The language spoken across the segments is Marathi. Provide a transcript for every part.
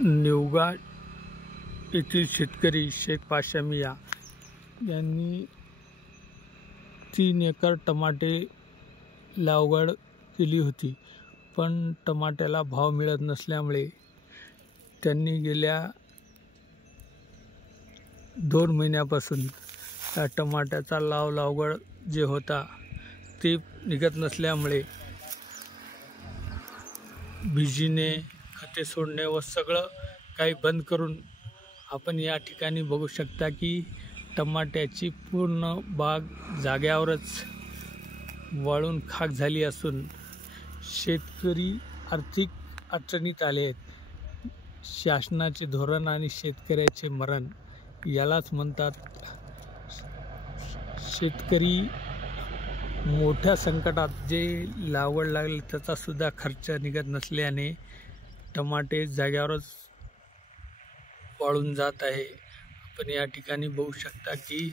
निवगा येथील शेतकरी शेख पाशा मिया यांनी 3 एकर टमाटे लागवड केली होती, पण टमाट्याला भाव मिळत नसल्यामुळे त्यांनी गेल्या 2 महिन्यापासून त्या टमाट्याचा लागवड जे होता ते निघत नसल्यामुळे बिजीने खते सोडणे व सगळं काही बंद करून आपण या ठिकाणी बघू शकता की टमाट्याची पूर्ण बाग जाग्यावरच वाळून खाक झाली असून शेतकरी आर्थिक अडचणीत आले आहेत। शासनाचे धोरण आणि शेतकऱ्याचे मरण यालाच म्हणतात। शेतकरी मोठ्या संकटात जे लागवड लागले त्याचा सुद्धा खर्च निघत नसल्याने टमाटे जाग्यावरच वाळून जात आहे। आपण या ठिकाणी बघू शकता की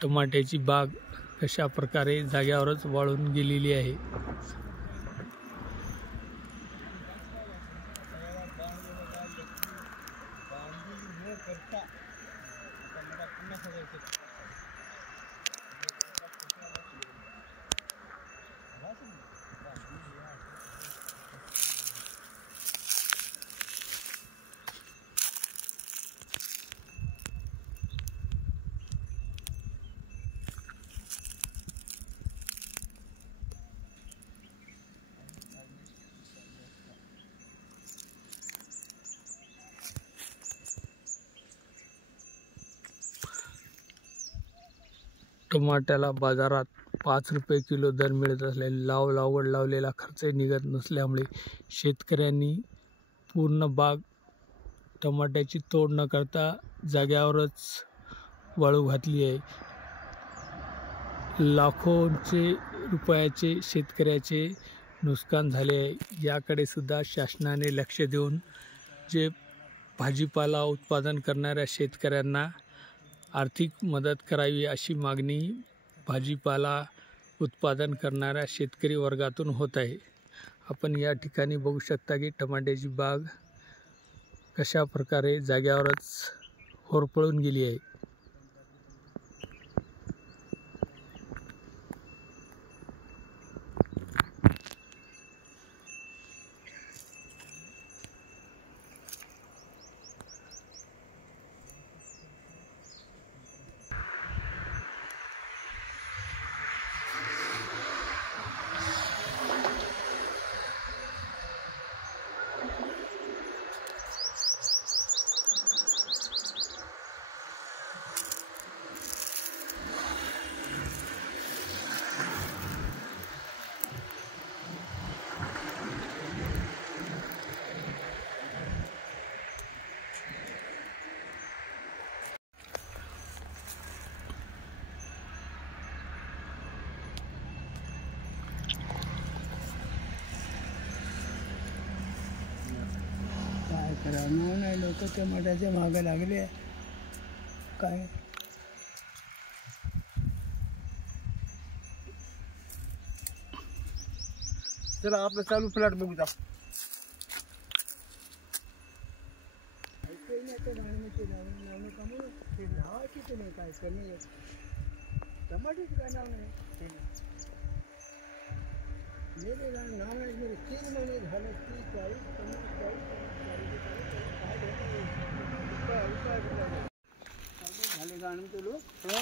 टमाट्याची बाग कशा प्रकारे जाग्यावरच वाळून गेलेली आहे। टमाट्याला बाजारात 5 रुपये किलो दर मिळत असल्याने लागवड लावलेला खर्च निघत नसल्यामुळे शेतकऱ्यांनी पूर्ण बाग टमाट्याची तोड न करता जाग्यावरच वाळू घातली आहे। लाखोंचे रुपयाचे शेतकऱ्याचे नुकसान झाले आहे। याकडे सुद्धा शासनाने लक्ष देऊन जे भाजीपाला उत्पादन करणाऱ्या शेतकऱ्यांना आर्थिक मदत करावी अशी मागणी भाजीपाला उत्पादन करणाऱ्या शेतकरी वर्गातून होत आहे। आपण या ठिकाणी बघू शकता की टमाट्याची बाग कशा प्रकारे जाग्यावरच होरपळून गेली आहे। नाही लोक टमाट्याच्या मागे लागले काय चला आपलं चालू प्लॉट बघू जा। काय कमी टमाट्याचं काय नाव नाही मेरे नाव नाही मेरे 3 महिने झाले 30-40 झाले गाणं तुला